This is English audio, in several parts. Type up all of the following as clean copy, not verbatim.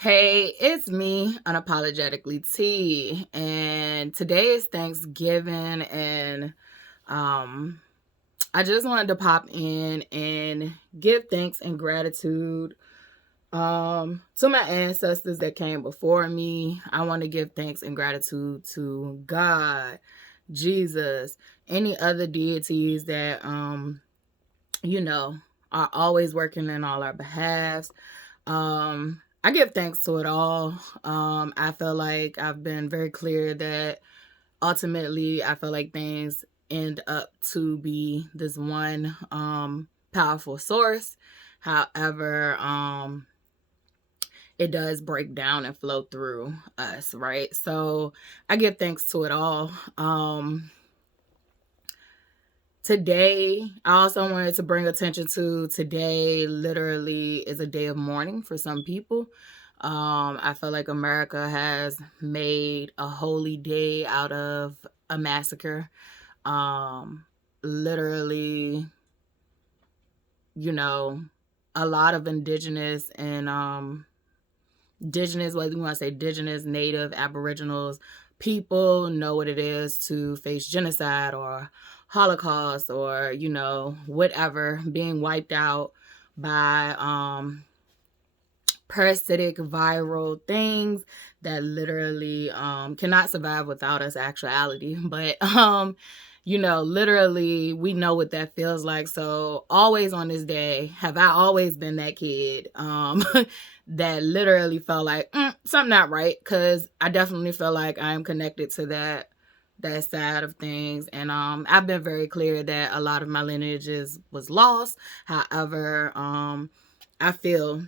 Hey, it's me, unapologetically T, and today is Thanksgiving, and um, I just wanted to pop in and give thanks and gratitude to my ancestors that came before me. I want to give thanks and gratitude to God, Jesus, any other deities that you know are always working in all our behalves. I give thanks to it all. I feel like I've been very clear that ultimately I feel like things end up to be this one powerful source. However, it does break down and flow through us, right? So I give thanks to it all. Today, I also wanted to bring attention to today literally is a day of mourning for some people. I feel like America has made a holy day out of a massacre. Um, Literally, you know, a lot of indigenous, whether you want to say indigenous, native, aboriginals, people know what it is to face genocide or Holocaust or, whatever, being wiped out by parasitic viral things that literally cannot survive without us actuality. But literally we know what that feels like. So always on this day have I always been that kid that literally felt like something not right, because I definitely feel like I am connected to that side of things. And I've been very clear that a lot of my lineages was lost. However, I feel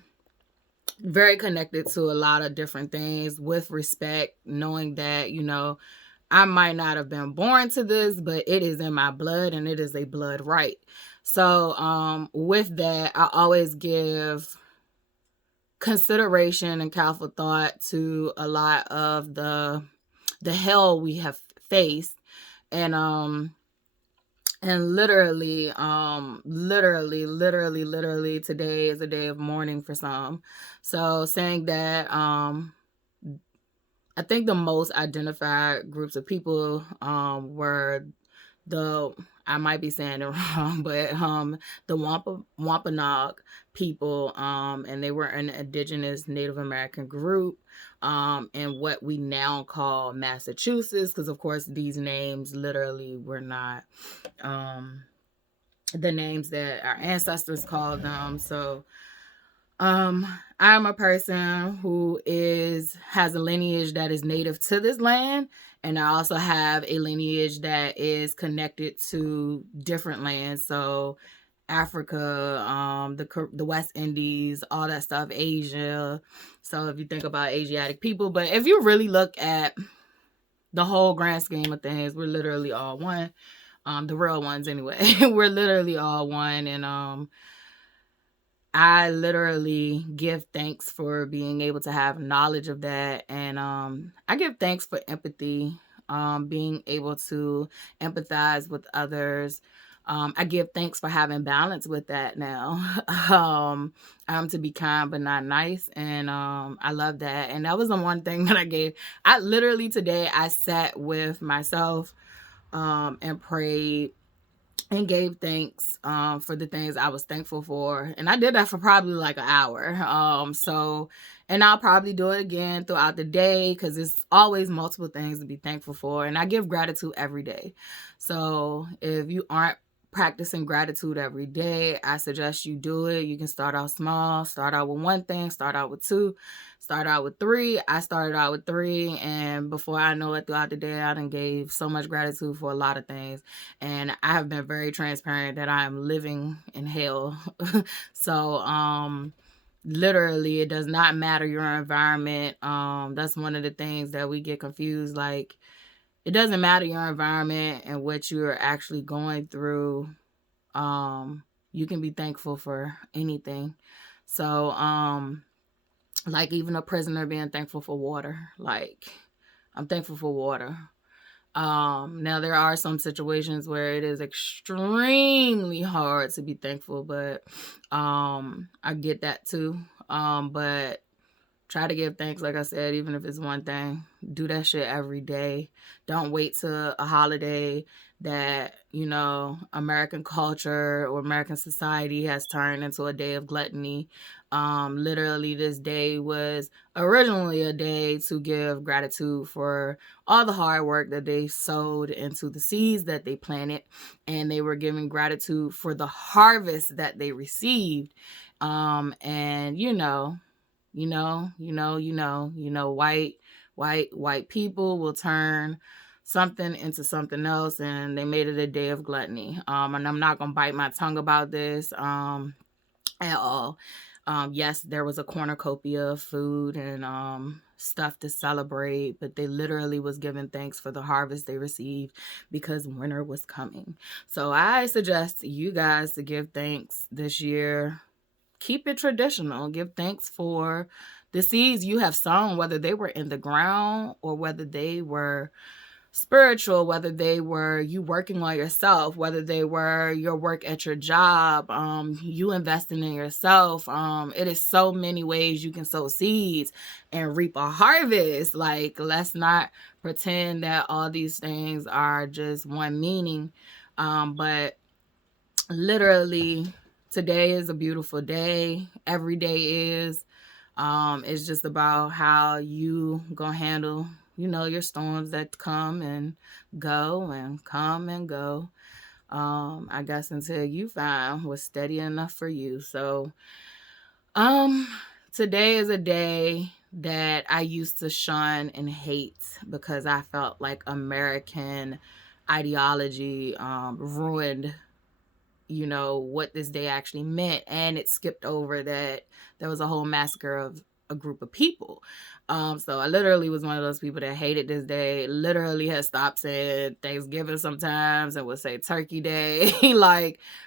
very connected to a lot of different things with respect, knowing that, I might not have been born to this, but it is in my blood and it is a blood right. So, with that, I always give consideration and careful thought to a lot of the hell we have faced. And literally today is a day of mourning for some. So saying that, I think the most identified groups of people were the, I might be saying it wrong, but the Wampanoag people, and they were an indigenous Native American group in what we now call Massachusetts, because of course these names literally were not the names that our ancestors called them. So I'm a person who has a lineage that is native to this land, and I also have a lineage that is connected to different lands. So Africa, the West Indies, all that stuff, Asia. So if you think about Asiatic people, but if you really look at the whole grand scheme of things, we're literally all one. The real ones anyway. We're literally all one. And I literally give thanks for being able to have knowledge of that. And I give thanks for empathy, being able to empathize with others. I give thanks for having balance with that now. To be kind but not nice. And I love that. And that was the one thing that I gave. I literally today I sat with myself and prayed and gave thanks for the things I was thankful for. And I did that for probably like an hour. And I'll probably do it again throughout the day, because it's always multiple things to be thankful for. And I give gratitude every day. So if you aren't practicing gratitude every day, I suggest you do it. You can start out small, start out with one thing, start out with two, start out with three. I started out with three, and before I know it, throughout the day, I done gave so much gratitude for a lot of things. And I have been very transparent that I am living in hell. So literally, it does not matter your environment. That's one of the things that we get confused. Like, it doesn't matter your environment and what you're actually going through. You can be thankful for anything. So like even a prisoner being thankful for water. Like, I'm thankful for water. Now there are some situations where it is extremely hard to be thankful, but I get that too. But Try to give thanks, like I said, even if it's one thing. Do that shit every day. Don't wait till a holiday that, American culture or American society has turned into a day of gluttony. Literally, this day was originally a day to give gratitude for all the hard work that they sowed into the seeds that they planted, and they were giving gratitude for the harvest that they received. And white people will turn something into something else, and they made it a day of gluttony. And I'm not gonna bite my tongue about this at all. Yes, there was a cornucopia of food and stuff to celebrate, but they literally was giving thanks for the harvest they received because winter was coming. So I suggest you guys to give thanks this year. Keep it traditional. Give thanks for the seeds you have sown, whether they were in the ground or whether they were spiritual, whether they were you working on yourself, whether they were your work at your job, you investing in yourself. It is so many ways you can sow seeds and reap a harvest. Like, let's not pretend that all these things are just one meaning. But literally, today is a beautiful day. Every day is. It's just about how you gonna handle, your storms that come and go and come and go. I guess until you find what's steady enough for you. So, today is a day that I used to shun and hate because I felt like American ideology ruined what this day actually meant, and it skipped over that there was a whole massacre of a group of people. So I literally was one of those people that hated this day, literally had stopped saying Thanksgiving sometimes and would say Turkey Day.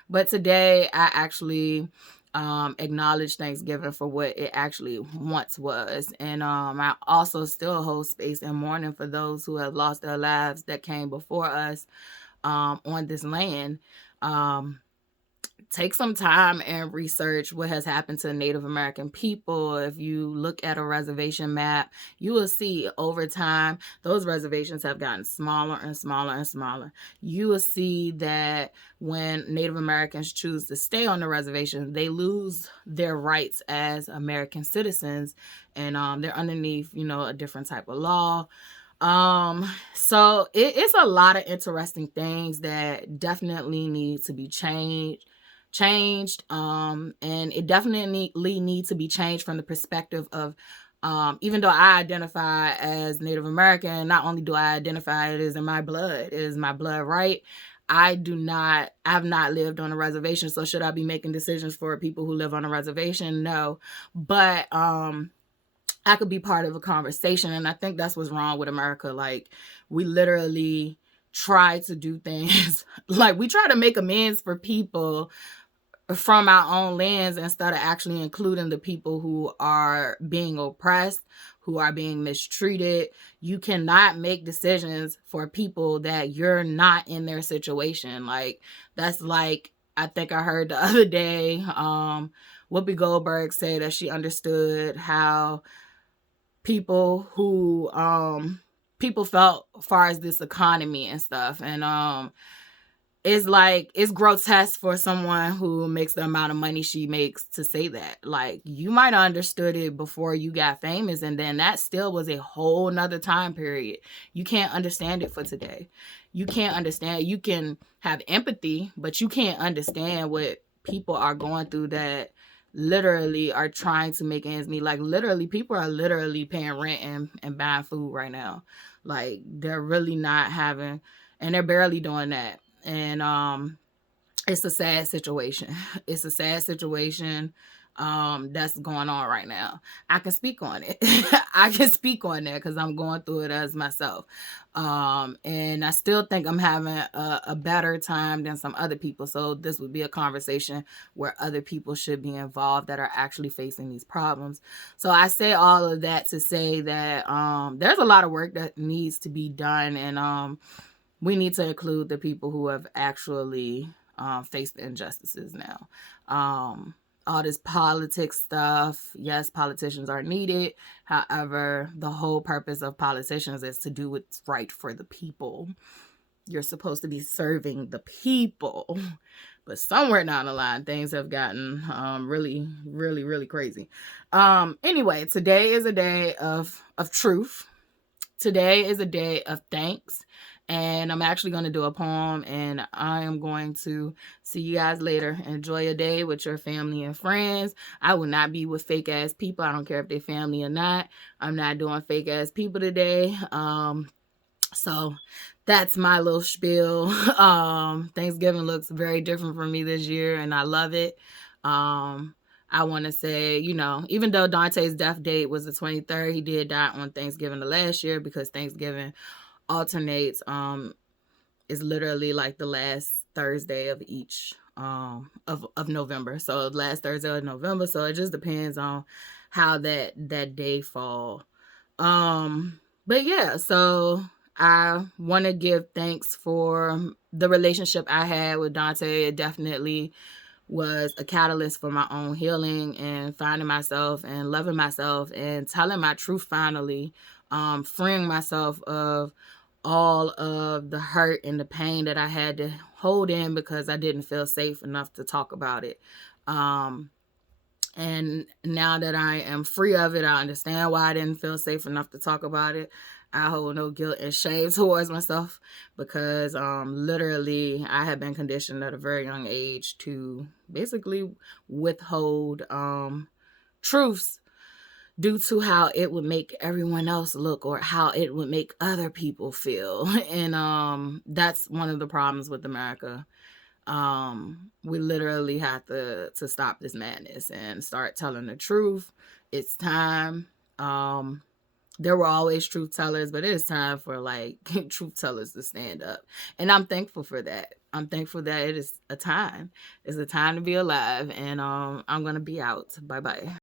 But today I actually acknowledge Thanksgiving for what it actually once was. And I also still hold space and mourning for those who have lost their lives that came before us on this land. Take some time and research what has happened to Native American people. If you look at a reservation map, you will see over time those reservations have gotten smaller and smaller and smaller. You will see that when Native Americans choose to stay on the reservation, they lose their rights as American citizens, and they're underneath, a different type of law. So it's a lot of interesting things that definitely need to be changed, and it definitely needs to be changed from the perspective of even though I identify as Native American, not only do I identify it is in my blood, it is my blood right. I have not lived on a reservation, so should I be making decisions for people who live on a reservation? No. But I could be part of a conversation, and I think that's what's wrong with America. Like, we literally try to do things like we try to make amends for people from our own lens instead of actually including the people who are being oppressed, who are being mistreated. You cannot make decisions for people that you're not in their situation. Like, that's like, I think I heard the other day, Whoopi Goldberg say that she understood how people felt as far as this economy and stuff. And it's like, it's grotesque for someone who makes the amount of money she makes to say that. Like, you might have understood it before you got famous, and then that still was a whole nother time period. You can't understand it for today. You can't understand. You can have empathy, but you can't understand what people are going through that literally are trying to make ends meet. Like, literally, people are literally paying rent and buying food right now. Like, they're really not having, and they're barely doing that. And it's a sad situation. It's a sad situation that's going on right now. I can speak on it. I can speak on that because I'm going through it as myself. And I still think I'm having a better time than some other people. So this would be a conversation where other people should be involved that are actually facing these problems. So I say all of that to say that there's a lot of work that needs to be done, and we need to include the people who have actually faced the injustices now. all this politics stuff. Yes, politicians are needed. However, the whole purpose of politicians is to do what's right for the people. You're supposed to be serving the people. But somewhere down the line, things have gotten really, really, really crazy. Anyway, today is a day of truth. Today is a day of thanks. And I'm actually going to do a poem, and I am going to see you guys later. Enjoy your day with your family and friends. I will not be with fake ass people. I don't care if they're family or not. I'm not doing fake ass people today. So that's my little spiel. Thanksgiving looks very different for me this year, and I love it. I want to say, even though Dante's death date was the 23rd, he did die on Thanksgiving the last year, because Thanksgiving alternates. Is literally like the last Thursday of each of November. So last Thursday of November. So it just depends on how that day fall. But yeah, so I want to give thanks for the relationship I had with Dante. It definitely was a catalyst for my own healing and finding myself and loving myself and telling my truth finally, freeing myself of all of the hurt and the pain that I had to hold in because I didn't feel safe enough to talk about it. And now that I am free of it, I understand why I didn't feel safe enough to talk about it. I hold no guilt and shame towards myself, because literally I had been conditioned at a very young age to basically withhold truths due to how it would make everyone else look or how it would make other people feel. And that's one of the problems with America. We literally have to stop this madness and start telling the truth. It's time. There were always truth tellers, but it is time for like truth tellers to stand up. And I'm thankful for that. I'm thankful that it is a time. It's a time to be alive. And I'm gonna be out. Bye bye.